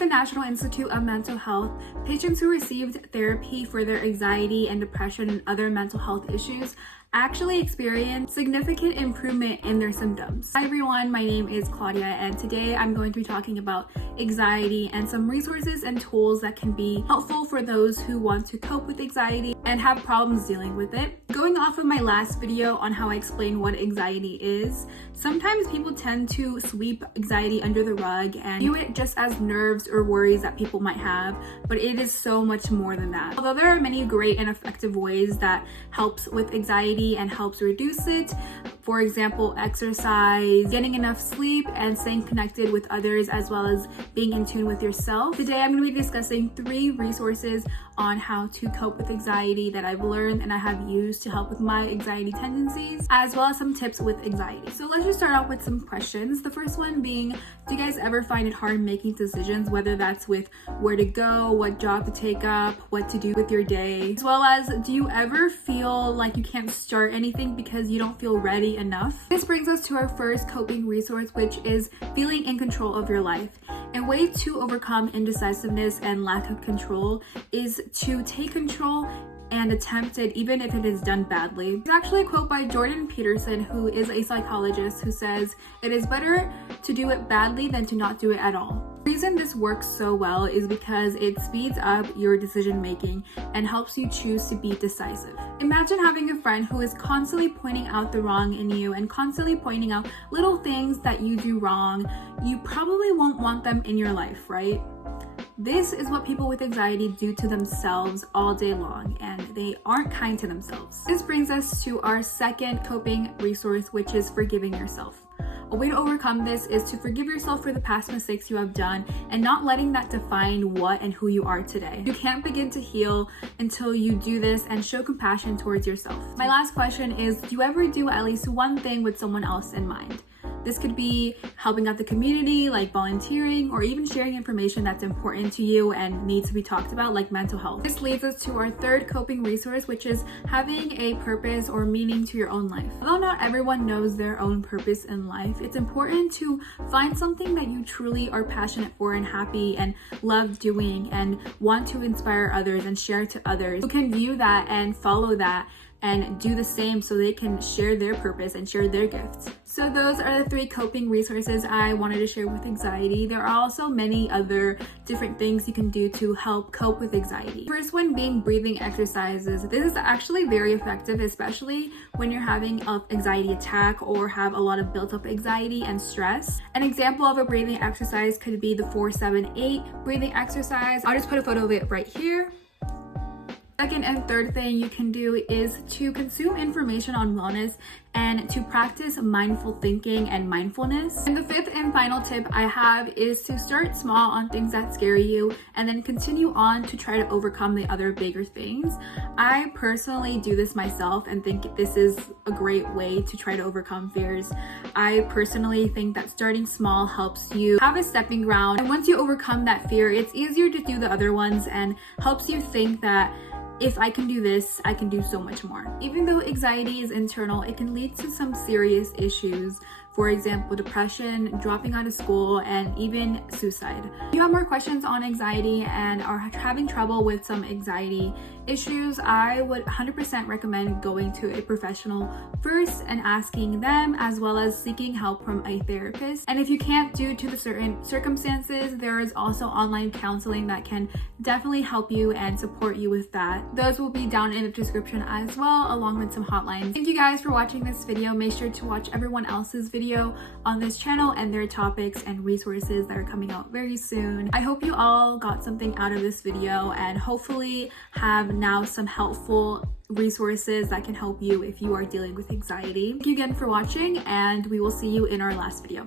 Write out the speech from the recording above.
the National Institute of Mental Health, patients who received therapy for their anxiety and depression and other mental health issues actually experience significant improvement in their symptoms. Hi everyone, my name is Claudia, and today I'm going to be talking about anxiety and some resources and tools that can be helpful for those who want to cope with anxiety and have problems dealing with it. Going off of my last video on how I explain what anxiety is, sometimes people tend to sweep anxiety under the rug and view it just as nerves or worries that people might have, but it is so much more than that. Although there are many great and effective ways that helps with anxiety and helps reduce it, for example, exercise, getting enough sleep, and staying connected with others, as well as being in tune with yourself. Today I'm going to be discussing 3 resources on how to cope with anxiety that I've learned and I have used to help with my anxiety tendencies, as well as some tips with anxiety. So let's just start off with some questions. The first one being, do you guys ever find it hard making decisions, whether that's with where to go, what job to take up, what to do with your day, as well as do you ever feel like you can't start anything because you don't feel ready enough? This brings us to our first coping resource, which is feeling in control of your life. A way to overcome indecisiveness and lack of control is to take control and attempt it even if it is done badly. It's actually a quote by Jordan Peterson, who is a psychologist, who says, "It is better to do it badly than to not do it at all." The reason this works so well is because it speeds up your decision making and helps you choose to be decisive. Imagine having a friend who is constantly pointing out the wrong in you and constantly pointing out little things that you do wrong. You probably won't want them in your life, right? This is what people with anxiety do to themselves all day long, and they aren't kind to themselves. This brings us to our second coping resource, which is forgiving yourself. A way to overcome this is to forgive yourself for the past mistakes you have done and not letting that define what and who you are today. You can't begin to heal until you do this and show compassion towards yourself. My last question is, do you ever do at least one thing with someone else in mind? This could be helping out the community, like volunteering, or even sharing information that's important to you and needs to be talked about, like mental health. This leads us to our third coping resource, which is having a purpose or meaning to your own life. Although not everyone knows their own purpose in life, it's important to find something that you truly are passionate for and happy and love doing and want to inspire others and share to others, who can view that and follow that and do the same so they can share their purpose and share their gifts. So those are the 3 coping resources I wanted to share with anxiety. There are also many other different things you can do to help cope with anxiety. First one being breathing exercises. This is actually very effective, especially when you're having an anxiety attack or have a lot of built up anxiety and stress. An example of a breathing exercise could be the 4-7-8 breathing exercise. I'll just put a photo of it right here. Second and third thing you can do is to consume information on wellness and to practice mindful thinking and mindfulness. And the 5th and final tip I have is to start small on things that scare you and then continue on to try to overcome the other bigger things. I personally do this myself and think this is a great way to try to overcome fears. I personally think that starting small helps you have a stepping ground, and once you overcome that fear, it's easier to do the other ones and helps you think that if I can do this, I can do so much more. Even though anxiety is internal, it can lead to some serious issues. For example, depression, dropping out of school, and even suicide. If you have more questions on anxiety and are having trouble with some anxiety issues, I would 100% recommend going to a professional first and asking them, as well as seeking help from a therapist. And if you can't due to the certain circumstances, there is also online counseling that can definitely help you and support you with that. Those will be down in the description as well, along with some hotlines. Thank you guys for watching this video. Make sure to watch everyone else's video on this channel and their topics and resources that are coming out very soon. I hope you all got something out of this video and hopefully have now some helpful resources that can help you if you are dealing with anxiety. Thank you again for watching, and we will see you in our last video.